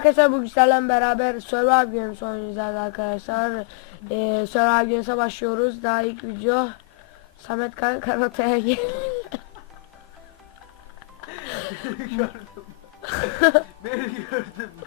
arkadaşlar bu güzellerle beraber Survivor Games oynayacağız arkadaşlar. Ee, Survivor Games'e başlıyoruz. Daha ilk video. Samet kan kanataya gel. gördüm. Beni gördün mü?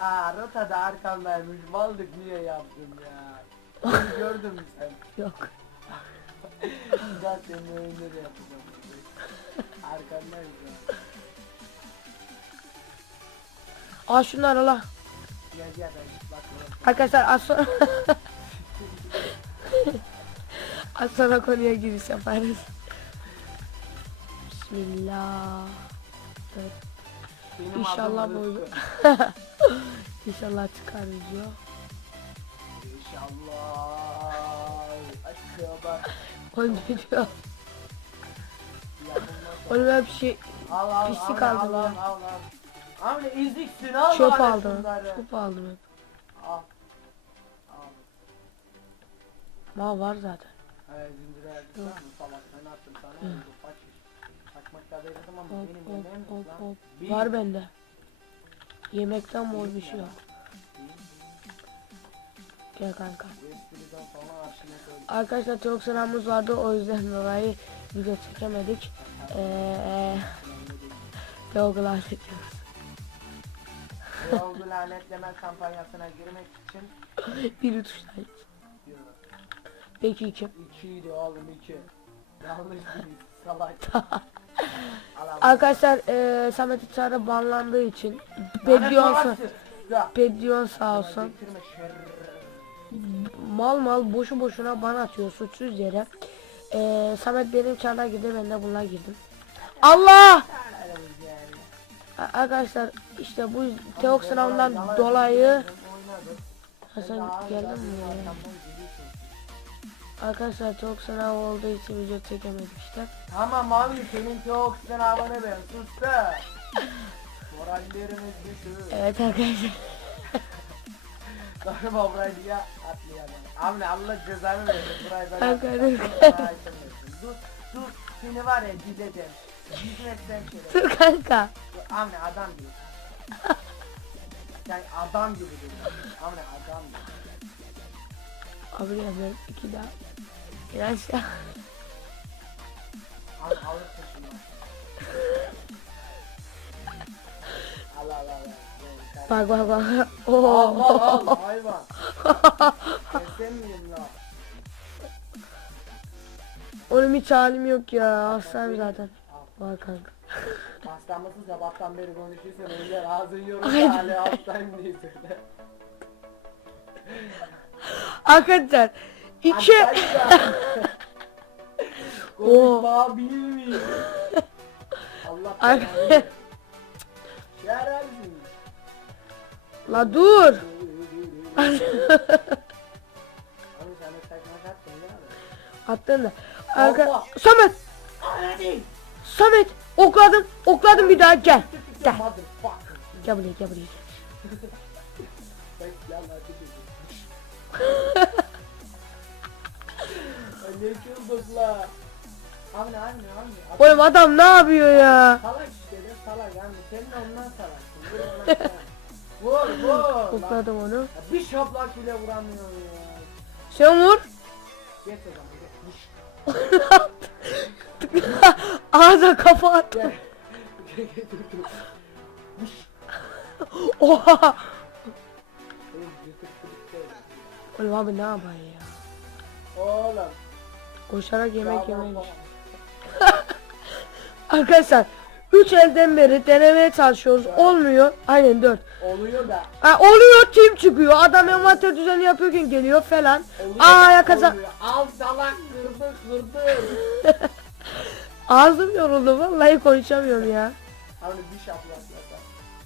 Aa rota da arkamdaymış. Maldık niye yaptın ya? Beni gördün mü sen? Yok. Senin oyunları yapacağım. Arkandayım ya. Al şunları ala. Arkadaşlar az sonra az sonra konuya giriş yaparız. Bismillah. Evet, Benim İnşallah bu Rıfkı. İnşallah çıkar video. İnşallah. Oğlum video. Yapılmaz. Oğlum bir şey Al al Pislik al, aldım al, ya. al al al. Amne eziksin al çöp aldım. şunları. Çöp aldım hep. Al. Al. Mal var zaten. Evet zincire yaptın mı? Salak ben attım sana. Bu Kaç. Kaçmakta verirdim ama Hop benim hop yemeğim hop lan. hop. Bir. Var bende. Yemekten mor bir şey yok. Gel kanka. Bu espriden sonra arşine koydum. Arkadaşlar çok selamımız vardı o yüzden dolayı video çekemedik. Eee Yolgular çekiyoruz. Yolgu lanetleme kampanyasına girmek için Biri tuşlayın. diyorum. Peki kim? İkiydi oğlum iki. Yanlış bir salak. Al al. Arkadaşlar eee Samet İçeride banlandığı için Lanet sa- Beddiyon sağ olası. olsun. Şerr. Mal mal boşu boşuna ban atıyor suçsuz yere. Eee Samet benim çarlar girdi ben de bunlar girdim. Allah! Arkadaşlar işte bu teok sınavından dolayı Hasan geldin mi? Arkadaşlar çok sınav olduğu için video çekemedik işte. Tamam abi senin çok sınavını ben sus da. Morallerimiz düşür. Evet arkadaşlar. Galiba burayı diye atlayalım. Abi Allah cezanı versin burayı Arkadaşlar. atlayalım. Dur dur seni var ya gideceğim. Gitmekten şöyle. Dur kanka. Amne adam gibi. Yani adam gibi değil. Amne adam gibi. Abi ya ben iki daha. İn aşağı. Al alırsın şunu. Al al al. al. Bak bak bak. Al al Oo. al hayvan. Sen miyim la? Onun hiç halim yok ya. Hastayım zaten. Var kanka. Hasta mısın sabahtan beri konuşuyorsan öyle ağzın yoruldu hala hastayım diye söyle. Arkadaşlar. iki. Konuşma bilmiyor. Allah belanı. Şerefsiz. La dur. Sen attın da. Arka... Samet. Samet. Okladım. Okladım bir daha gel. Gel. Gel buraya gel buraya. Bak ya lan Ay ne çıldık la. Anne anne anne. Oğlum adam ne yapıyor ya? Salak işte de salak anne. Sen de ondan salaksın. Vur. Vur. Okladım onu. Bir şaplak bile vuramıyor ya. Sen vur. Geç o zaman geç. Ağza kafa attı. Oha. Oğlum abi ne yapayım ya? Oğlum. Koşarak yemek bravo. Arkadaşlar 3 elden beri denemeye çalışıyoruz. Olmuyor. Aynen 4. Oluyor da. Ha, oluyor kim çıkıyor. Adam envanter düzeni yapıyorken geliyor falan. Oluyor Aa ya kaza. Al salak kırdı kırdı. Ağzım yoruldu vallahi konuşamıyorum ya. Abi şaplak yapar.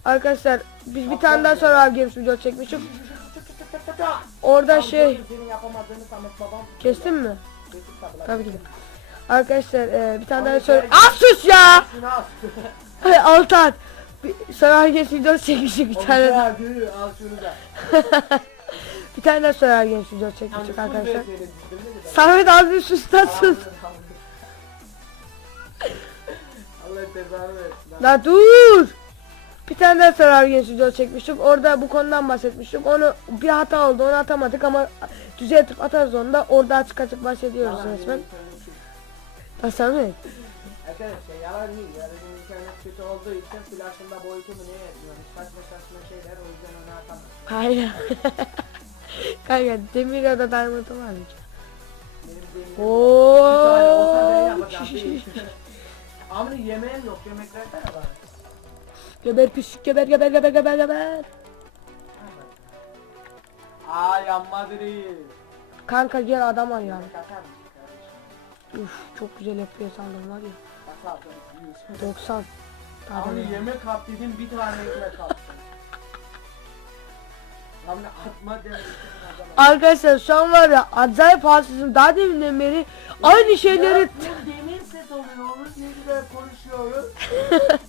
Arkadaşlar biz bir tane daha sonra Games video çekmiştik. Orada şey kestin mi? Tabii ki de. Arkadaşlar e, bir tane daha Abi ben- Az sus ya! Hay Altan. Bir- Sonra Games video çekmiştik bir tane daha. Bir tane daha sonra Games video full arkadaşlar. Samet abi sus lan sus. Versin. lan. La dur. Bir tane daha Survivor Games video çekmiştik. Orada bu konudan bahsetmiştik. Onu bir hata oldu. Onu atamadık ama düzeltip atarız onu da. Orada açık açık bahsediyoruz Yalan resmen. değil, internet kötü. Ha Samet. Arkadaşlar yalan değil. Benim internet kötü olduğu için flaşında boyutu mu ne yetmiyormuş. Saçma saçma şeyler o yüzden onu atamam. Hayır. Kanka demir ya da diamond var mı? Benim yok. Bir tane olsa ben Oo. yapacağım. değil. Amri yemeğim yok. Yemek versene bana. Geber pislik geber geber geber geber geber. Aa yanmaz reis. Kanka gel adam var atar mısın kardeşim? Uf çok güzel yapıyor sandım var ya. Atar mısın? 90. Pardon Amri ya. yemek kap dedim bir tane ekmek kaptım. Amri atma demedim. Arkadaşlar şu an var ya acayip halsizim. Daha deminden beri aynı şeyleri Ya, konuşuyoruz.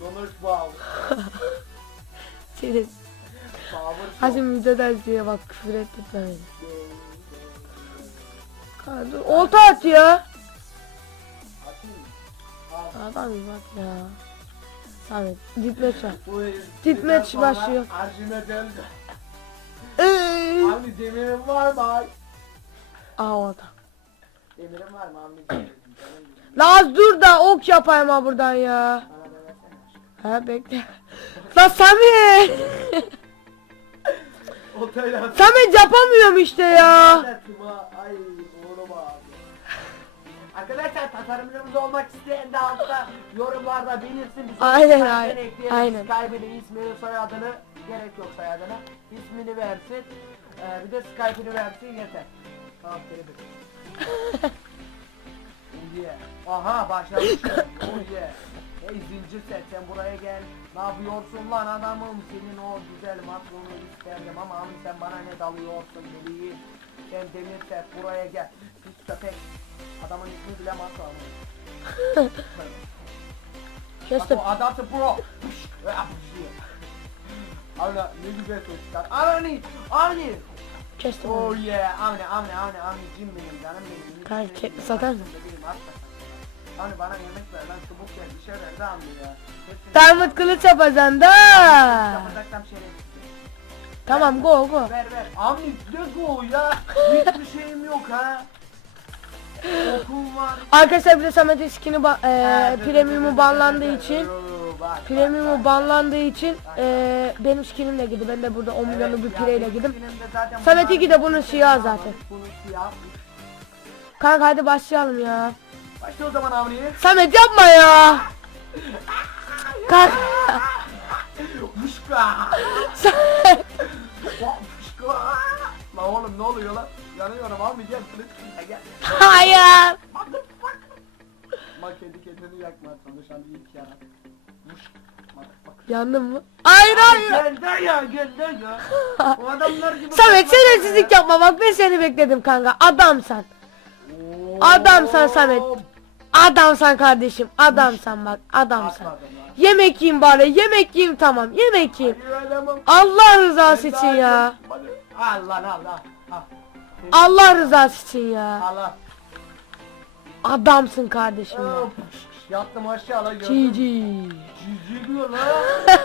Nonuş bağlı. senin. Hadi videodan diye bak küfür ettirme beni. Kanka olta at ya. Adam bak ya. Samet var. Bu herif Ditmeç bizden sonra başlıyor. Arjime döndü. Eee. Abi demirim var mı? Aa orada. Demirim var mı abi? Laz dur da ok yapayım ha buradan ya. Ha bekle. Lan Samet. Samet yapamıyorum işte ya. Arkadaşlar tasarımcımız olmak isteyen de altta yorumlarda belirsin. Biz Aynen, aynen, aynen. Skype'ini, ismini, soyadını gerek yok soyadına. İsmini versin. Ee, bir de Skype'ini versin yeter. Tamam yeah. Aha başlamış. oh yeah. Hey zincir set sen buraya gel. Ne yapıyorsun lan adamım senin o güzel makronu isterdim ama abi sen bana ne dalıyorsun deliği. Sen demir set buraya gel. Pis köpek. Adamın ismi bile makro. Kestim. Bak o adamsı pro. Pış. Ana ne güzel sesler. Anani, ani. Kestim. Oh yeah, amne amne amne amne cim benim canım benim. Kanka, benim, satar sen. Amne bana yemek ver lan çubuk ver bir şey ver de amne ya. Diamond kılıç yapacaksın da. Yapacaksam şerefsiz. Tamam go go. Ver ver. Amne ne go ya? Hiçbir şeyim yok ha. Okum var. Arkadaşlar bir de Samet'in skin'i dur, premium'u banlandığı için premium'u banlandığı için eee benim skin'imle gidi. Ben de burada 10 milyonluk bir pireyle gidim. Samet iki de bunun siyah zaten. Kanka hadi başlayalım ya. Başla o zaman Avni. Samet yapma ya. Kanka. Muşka. Samet. Muşka. Lan oğlum ne oluyor lan? Yanıyorum Avni gel Gel. Hayır. Bak kendi kendini yakma konuşan ilk yarat. Yandın mı? Hayır hayır. Gel de ya gel de ya. O adamlar gibi. Samet şerefsizlik ya. yapma bak ben seni bekledim kanka. Adamsan. Adamsan Samet. Adamsan kardeşim. Adamsan bak. Adamsan. Yemek yiyeyim bari. Yemek yiyeyim tamam. Yemek yiyeyim. Allah rızası için ya. daha- Al lan al lan. Al. Allah rızası için ya. Al lan. Adamsın kardeşim ya. Yattım aşağı lan gördün. Cici. Cici diyor lan.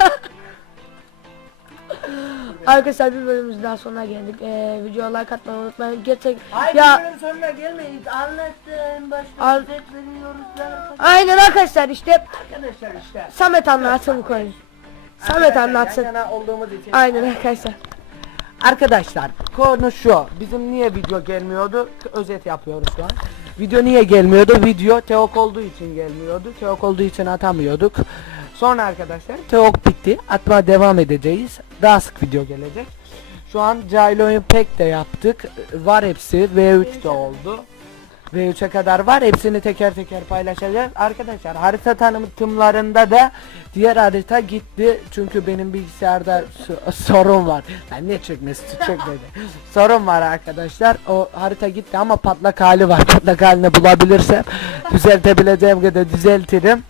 Arkadaşlar bir bölümümüz daha sonuna geldik. Ee, videoya like atmayı unutmayın. Gerçek Hayır ya bölüm sonuna gelmeyiz. Anlattın başta An- lan. aynen arkadaşlar işte Arkadaşlar işte. Samet anlatsın koyun. Samet anlatsın. Olduğumuz için. Aynen arkadaşlar. Arkadaşlar konu şu. Bizim niye video gelmiyordu? Özet yapıyoruz şu an. Video niye gelmiyordu? Video Teok olduğu için gelmiyordu. Teok olduğu için atamıyorduk. Sonra arkadaşlar Teok bitti. Atma devam edeceğiz. Daha sık video gelecek. Şu an Jailo'yu pek de yaptık. Var hepsi. V3 de oldu. V3'e kadar var. Hepsini teker teker paylaşacağız. Arkadaşlar harita tanıtımlarında da diğer harita gitti. Çünkü benim bilgisayarda so- sorun var. Ben ne çekmesi çek dedi. sorun var arkadaşlar. O harita gitti ama patlak hali var. Patlak halini bulabilirsem düzeltebileceğim kadar düzeltirim.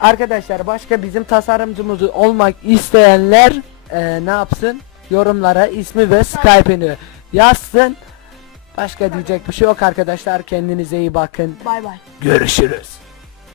Arkadaşlar başka bizim tasarımcımız olmak isteyenler e, ne yapsın? Yorumlara ismi ve Skype'ini yazsın. Başka diyecek bir şey yok arkadaşlar. Kendinize iyi bakın. Bay bay. Görüşürüz.